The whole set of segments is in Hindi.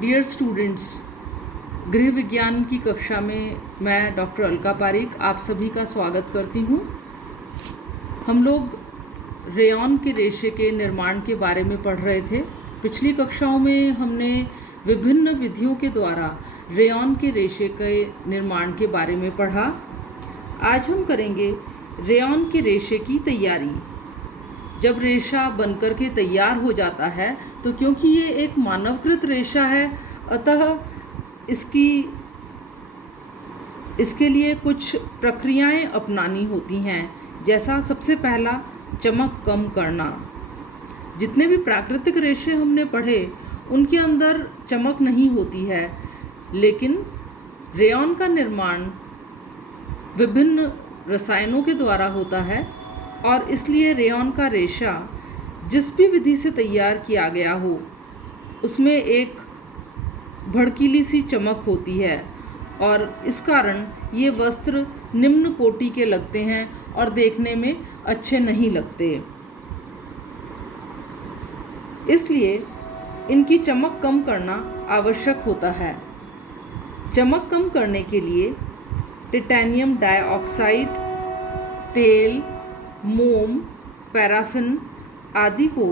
डियर स्टूडेंट्स, गृह विज्ञान की कक्षा में मैं डॉक्टर अलका पारिक आप सभी का स्वागत करती हूँ। हम लोग रेयॉन के रेशे के निर्माण के बारे में पढ़ रहे थे। पिछली कक्षाओं में हमने विभिन्न विधियों के द्वारा रेयॉन के रेशे के निर्माण के बारे में पढ़ा। आज हम करेंगे रेयॉन के रेशे की तैयारी। जब रेशा बनकर के तैयार हो जाता है तो क्योंकि ये एक मानवकृत रेशा है, अतः इसके लिए कुछ प्रक्रियाएं अपनानी होती हैं। जैसा सबसे पहला, चमक कम करना। जितने भी प्राकृतिक रेशे हमने पढ़े उनके अंदर चमक नहीं होती है, लेकिन रेयॉन का निर्माण विभिन्न रसायनों के द्वारा होता है और इसलिए रेयॉन का रेशा जिस भी विधि से तैयार किया गया हो उसमें एक भड़कीली सी चमक होती है और इस कारण ये वस्त्र निम्न कोटि के लगते हैं और देखने में अच्छे नहीं लगते। इसलिए इनकी चमक कम करना आवश्यक होता है। चमक कम करने के लिए टाइटेनियम डाइऑक्साइड, तेल, मोम, पैराफिन आदि को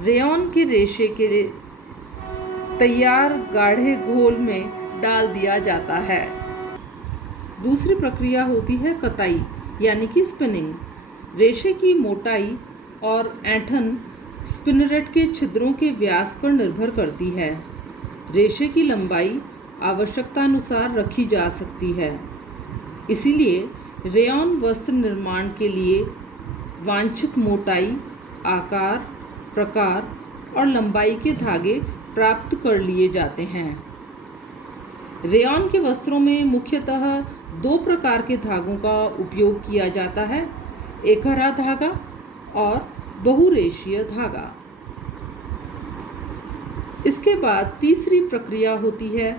रेयॉन के रेशे के तैयार गाढ़े घोल में डाल दिया जाता है। दूसरी प्रक्रिया होती है कताई यानी कि स्पिनिंग। रेशे की मोटाई और ऐंठन स्पिनरेट के छिद्रों के व्यास पर निर्भर करती है। रेशे की लंबाई आवश्यकतानुसार रखी जा सकती है। इसीलिए रेयॉन वस्त्र निर्माण के लिए वांछित मोटाई, आकार, प्रकार और लंबाई के धागे प्राप्त कर लिए जाते हैं। रेयॉन के वस्त्रों में मुख्यतः दो प्रकार के धागों का उपयोग किया जाता है, एक हरा धागा और बहुरेशीय धागा। इसके बाद तीसरी प्रक्रिया होती है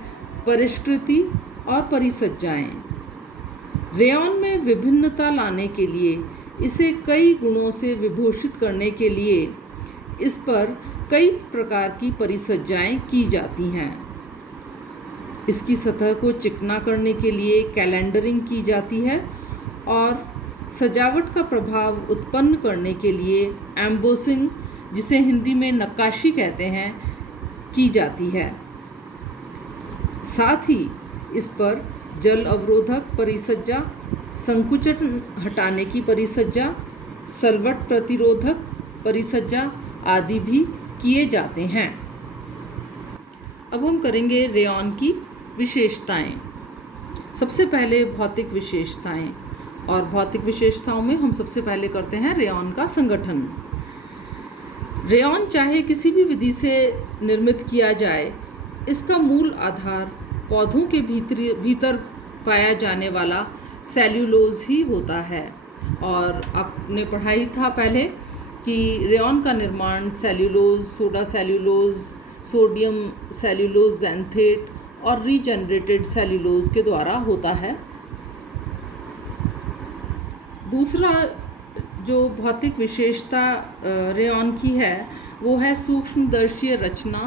परिष्कृति और परिसज्जाएं। रेयॉन में विभिन्नता लाने के लिए, इसे कई गुणों से विभूषित करने के लिए इस पर कई प्रकार की परिसज्जाएं की जाती हैं। इसकी सतह को चिकना करने के लिए कैलेंडरिंग की जाती है और सजावट का प्रभाव उत्पन्न करने के लिए एम्बोसिंग, जिसे हिंदी में नक्काशी कहते हैं, की जाती है। साथ ही इस पर जल अवरोधक परिसज्जा, संकुचन हटाने की परिसज्जा, सलवट प्रतिरोधक परिसज्जा आदि भी किए जाते हैं। अब हम करेंगे रेयॉन की विशेषताएं। सबसे पहले भौतिक विशेषताएं, और भौतिक विशेषताओं में हम सबसे पहले करते हैं रेयॉन का संगठन। रेयॉन चाहे किसी भी विधि से निर्मित किया जाए, इसका मूल आधार पौधों के भीतर पाया जाने वाला सेल्यूलोज ही होता है। और आपने पढ़ा ही था पहले कि रेयॉन का निर्माण cellulose, soda cellulose, sodium cellulose xanthate और रीजनरेटेड सेल्यूलोज के द्वारा होता है। दूसरा जो भौतिक विशेषता रेयॉन की है वो है सूक्ष्मदर्शीय रचना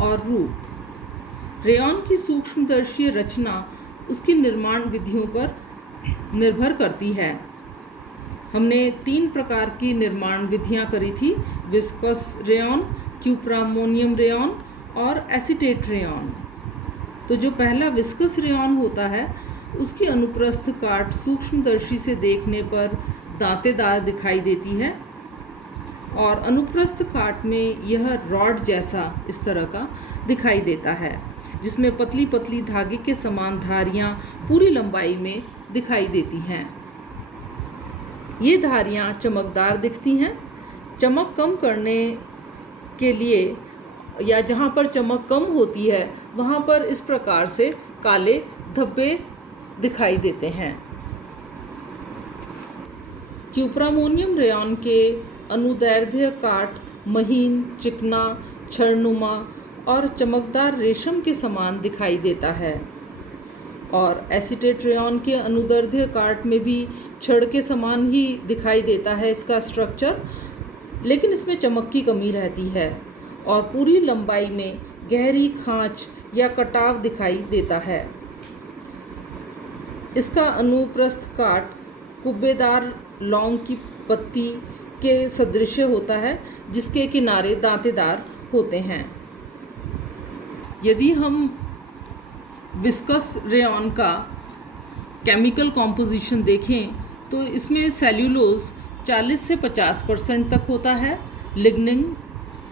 और रूप। रेयॉन की सूक्ष्मदर्शीय रचना उसकी निर्माण विधियों पर निर्भर करती है। हमने 3 प्रकार की निर्माण विधियां करी थी: विस्कस रेयॉन, क्यूप्रामोनियम रेयॉन और एसीटेट रेयॉन। तो जो पहला विस्कस रेयॉन होता है उसकी अनुप्रस्थ काट सूक्ष्मदर्शी से देखने पर दांतेदार दिखाई देती है और अनुप्रस्थ काट में यह रॉड जैसा इस तरह का दिखाई देता है, जिसमें पतली पतली धागे के समान धारियां पूरी लंबाई में दिखाई देती हैं। ये धारियां चमकदार दिखती हैं। चमक कम करने के लिए या जहाँ पर चमक कम होती है वहाँ पर इस प्रकार से काले धब्बे दिखाई देते हैं। क्यूप्रामोनियम रेयॉन के अनुदैर्ध्य काट महीन, चिकना, छड़नुमा और चमकदार रेशम के समान दिखाई देता है और एसीटेट रेयॉन के अनुदैर्ध्य काट में भी छड़ के समान ही दिखाई देता है इसका स्ट्रक्चर, लेकिन इसमें चमक की कमी रहती है और पूरी लंबाई में गहरी खांच या कटाव दिखाई देता है। इसका अनुप्रस्थ काट कुब्बेदार लौंग की पत्ती के सदृश होता है, जिसके किनारे दांतेदार होते हैं। यदि हम विस्कस रेयॉन का केमिकल कॉम्पोजिशन देखें तो इसमें सेल्यूलोज 40 से 50% तक होता है, लिग्निन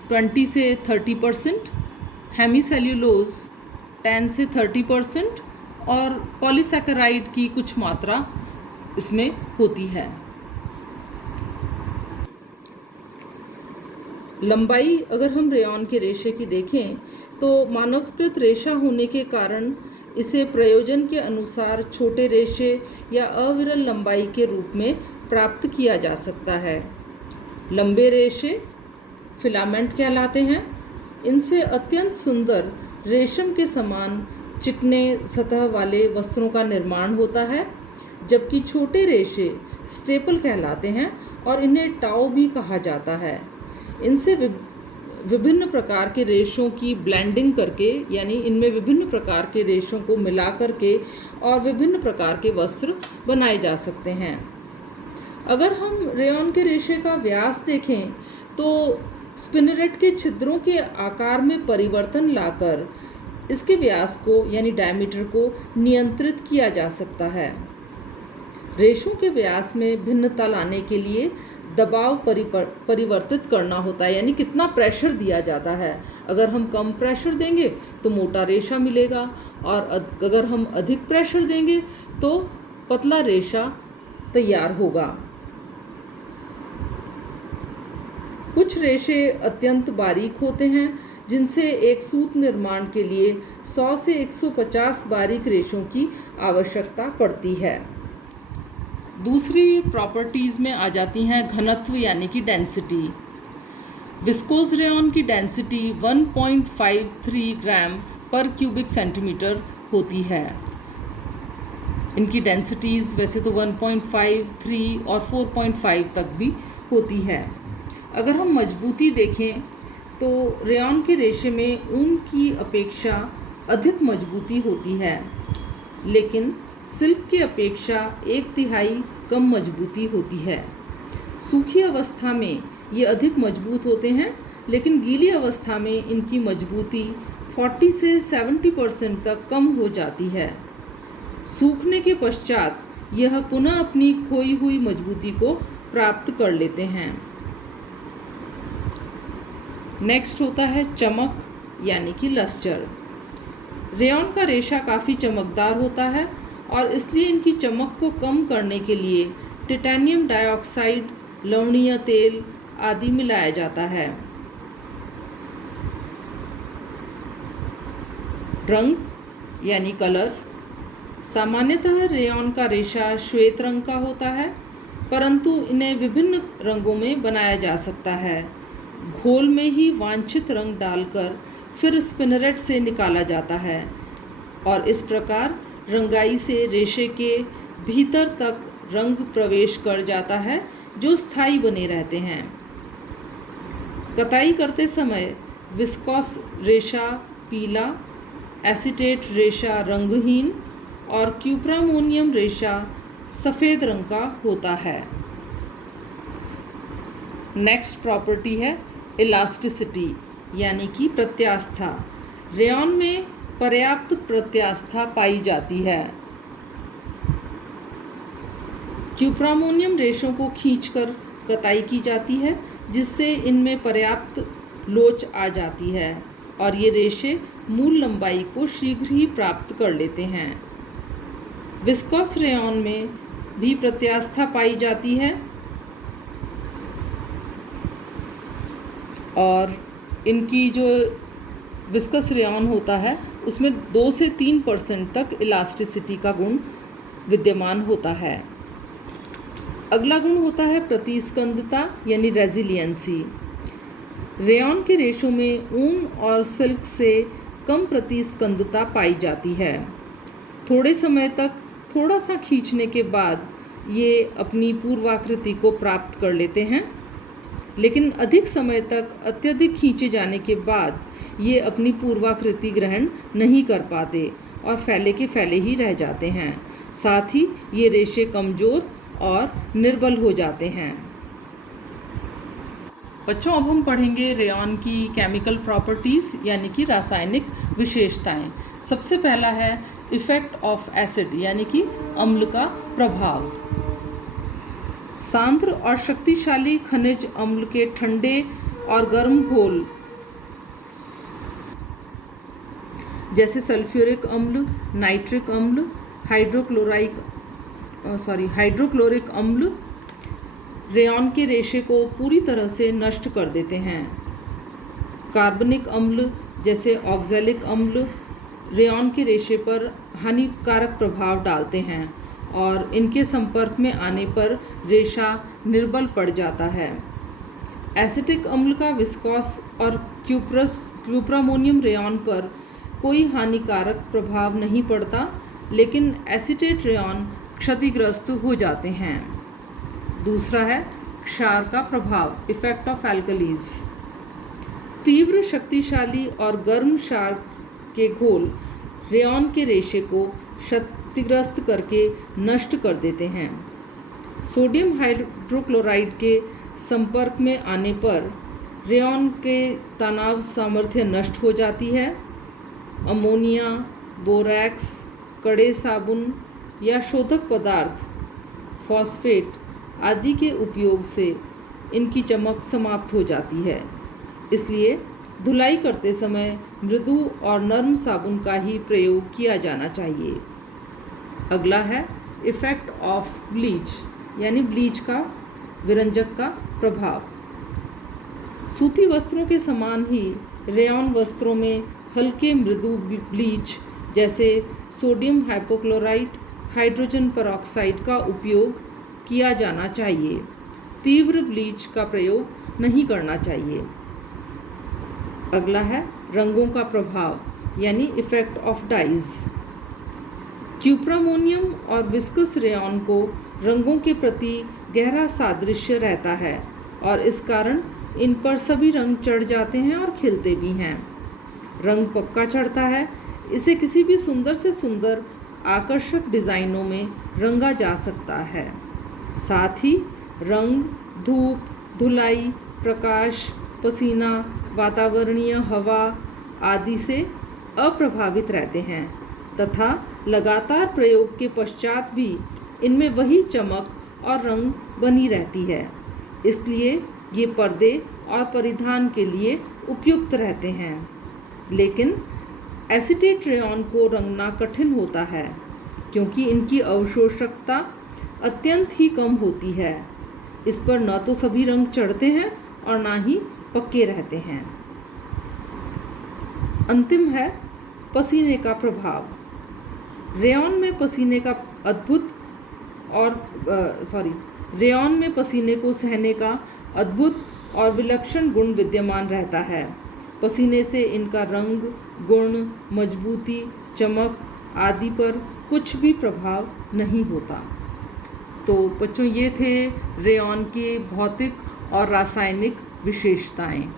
20 से 30%, हेमीसेल्यूलोज 10 से 30% और पॉलीसैकेराइड की कुछ मात्रा इसमें होती है। लंबाई अगर हम रेयॉन के रेशे की देखें तो मानवकृत रेशा होने के कारण इसे प्रयोजन के अनुसार छोटे रेशे या अविरल लंबाई के रूप में प्राप्त किया जा सकता है। लंबे रेशे फिलामेंट कहलाते हैं। इनसे अत्यंत सुंदर रेशम के समान चिकने सतह वाले वस्त्रों का निर्माण होता है, जबकि छोटे रेशे स्टेपल कहलाते हैं और इन्हें टाओ भी कहा जाता है। इनसे विभिन्न प्रकार के रेशों की ब्लेंडिंग करके, यानी इनमें विभिन्न प्रकार के रेशों को मिला करके और विभिन्न प्रकार के वस्त्र बनाए जा सकते हैं। अगर हम रेयॉन के रेशे का व्यास देखें तो स्पिनरेट के छिद्रों के आकार में परिवर्तन लाकर इसके व्यास को यानी डायमीटर को नियंत्रित किया जा सकता है। रेशों के व्यास में भिन्नता लाने के लिए दबाव परिवर्तित करना होता है, यानी कितना प्रेशर दिया जाता है। अगर हम कम प्रेशर देंगे तो मोटा रेशा मिलेगा और अगर हम अधिक प्रेशर देंगे तो पतला रेशा तैयार होगा। कुछ रेशे अत्यंत बारीक होते हैं, जिनसे एक सूत निर्माण के लिए 100 से 150 बारीक रेशों की आवश्यकता पड़ती है। दूसरी प्रॉपर्टीज़ में आ जाती हैं घनत्व यानी कि डेंसिटी। विस्कोस रेयॉन की डेंसिटी 1.53 ग्राम पर क्यूबिक सेंटीमीटर होती है। इनकी डेंसिटीज़ वैसे तो 1.53 और 4.5 तक भी होती है। अगर हम मजबूती देखें तो रेयॉन के रेशे में ऊन की अपेक्षा अधिक मजबूती होती है, लेकिन सिल्क की अपेक्षा 1/3 कम मजबूती होती है। सूखी अवस्था में ये अधिक मजबूत होते हैं, लेकिन गीली अवस्था में इनकी मजबूती 40 से 70% तक कम हो जाती है। सूखने के पश्चात यह पुनः अपनी खोई हुई मजबूती को प्राप्त कर लेते हैं। नेक्स्ट होता है चमक यानी कि लस्टर। रेयॉन का रेशा काफ़ी चमकदार होता है और इसलिए इनकी चमक को कम करने के लिए टाइटेनियम डाइऑक्साइड, लवणीय तेल आदि मिलाया जाता है। रंग यानी कलर। सामान्यतः रेयॉन का रेशा श्वेत रंग का होता है, परंतु इन्हें विभिन्न रंगों में बनाया जा सकता है। घोल में ही वांछित रंग डालकर फिर स्पिनरेट से निकाला जाता है और इस प्रकार रंगाई से रेशे के भीतर तक रंग प्रवेश कर जाता है, जो स्थायी बने रहते हैं। कताई करते समय विस्कोस रेशा पीला, एसीटेट रेशा रंगहीन और क्यूप्रामोनियम रेशा सफ़ेद रंग का होता है। नेक्स्ट प्रॉपर्टी है इलास्टिसिटी यानी कि प्रत्यास्था। रेयॉन में पर्याप्त प्रत्यास्था पाई जाती है। क्यूप्रामोनियम रेशों को खींचकर कताई की जाती है, जिससे इनमें पर्याप्त लोच आ जाती है और ये रेशे मूल लंबाई को शीघ्र ही प्राप्त कर लेते हैं। विस्कोस रेयॉन में भी प्रत्यास्था पाई जाती है और इनकी जो विस्कस रेयॉन होता है उसमें 2 से 3% तक इलास्टिसिटी का गुण विद्यमान होता है। अगला गुण होता है प्रतिस्कंदता यानी रेजिलियंसी। रेयॉन के रेशों में ऊन और सिल्क से कम प्रतिस्कंदता पाई जाती है। थोड़े समय तक थोड़ा सा खींचने के बाद ये अपनी पूर्वाकृति को प्राप्त कर लेते हैं। लेकिन अधिक समय तक अत्यधिक खींचे जाने के बाद ये अपनी पूर्वाकृति ग्रहण नहीं कर पाते और फैले के फैले ही रह जाते हैं। साथ ही ये रेशे कमज़ोर और निर्बल हो जाते हैं। बच्चों, अब हम पढ़ेंगे रेयॉन की केमिकल प्रॉपर्टीज़ यानी कि रासायनिक विशेषताएं। सबसे पहला है इफ़ेक्ट ऑफ एसिड यानी कि अम्ल का प्रभाव। सांद्र और शक्तिशाली खनिज अम्ल के ठंडे और गर्म घोल जैसे सल्फ्यूरिक अम्ल, नाइट्रिक अम्ल, हाइड्रोक्लोरिक अम्ल रेयॉन के रेशे को पूरी तरह से नष्ट कर देते हैं। कार्बनिक अम्ल जैसे ऑक्सैलिक अम्ल रेयॉन के रेशे पर हानिकारक प्रभाव डालते हैं और इनके संपर्क में आने पर रेशा निर्बल पड़ जाता है। एसिटिक अम्ल का विस्कोस और क्यूप्रामोनियम रेयॉन पर कोई हानिकारक प्रभाव नहीं पड़ता, लेकिन एसीटेट रेयॉन क्षतिग्रस्त हो जाते हैं। दूसरा है क्षार का प्रभाव, इफेक्ट ऑफ एल्कलीज। तीव्र, शक्तिशाली और गर्म क्षार के घोल रेयॉन के रेशे को क्षतिग्रस्त करके नष्ट कर देते हैं। सोडियम हाइड्रोक्लोराइड के संपर्क में आने पर रेयॉन के तनाव सामर्थ्य नष्ट हो जाती है। अमोनिया, बोरैक्स, कड़े साबुन या शोधक पदार्थ, फॉस्फेट आदि के उपयोग से इनकी चमक समाप्त हो जाती है। इसलिए धुलाई करते समय मृदु और नर्म साबुन का ही प्रयोग किया जाना चाहिए। अगला है इफ़ेक्ट ऑफ ब्लीच यानी ब्लीच का, विरंजक का प्रभाव। सूती वस्त्रों के समान ही रेयॉन वस्त्रों में हल्के मृदु ब्लीच जैसे सोडियम हाइपोक्लोराइट, हाइड्रोजन पेरोक्साइड का उपयोग किया जाना चाहिए। तीव्र ब्लीच का प्रयोग नहीं करना चाहिए। अगला है रंगों का प्रभाव यानी इफ़ेक्ट ऑफ डाइज। क्यूप्रामोनियम और विस्कस रेयॉन को रंगों के प्रति गहरा सादृश्य रहता है और इस कारण इन पर सभी रंग चढ़ जाते हैं और खिलते भी हैं। रंग पक्का चढ़ता है। इसे किसी भी सुंदर से सुंदर आकर्षक डिज़ाइनों में रंगा जा सकता है। साथ ही रंग धूप, धुलाई, प्रकाश, पसीना, वातावरणीय हवा आदि से अप्रभावित रहते हैं तथा लगातार प्रयोग के पश्चात भी इनमें वही चमक और रंग बनी रहती है। इसलिए ये पर्दे और परिधान के लिए उपयुक्त रहते हैं। लेकिन एसीटेट रेयॉन को रंगना कठिन होता है क्योंकि इनकी अवशोषकता अत्यंत ही कम होती है। इस पर न तो सभी रंग चढ़ते हैं और ना ही पक्के रहते हैं। अंतिम है पसीने का प्रभाव। रेयॉन में पसीने को सहने का अद्भुत और विलक्षण गुण विद्यमान रहता है। पसीने से इनका रंग, गुण, मजबूती, चमक आदि पर कुछ भी प्रभाव नहीं होता। तो बच्चों, ये थे रेयॉन की भौतिक और रासायनिक विशेषताएं।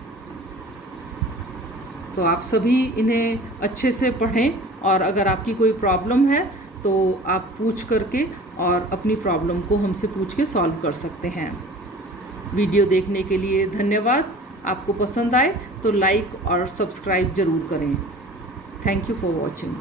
तो आप सभी इन्हें अच्छे से पढ़ें और अगर आपकी कोई प्रॉब्लम है तो आप पूछ करके और अपनी प्रॉब्लम को हमसे पूछ के सॉल्व कर सकते हैं। वीडियो देखने के लिए धन्यवाद। आपको पसंद आए तो लाइक और सब्सक्राइब ज़रूर करें। Thank you for watching.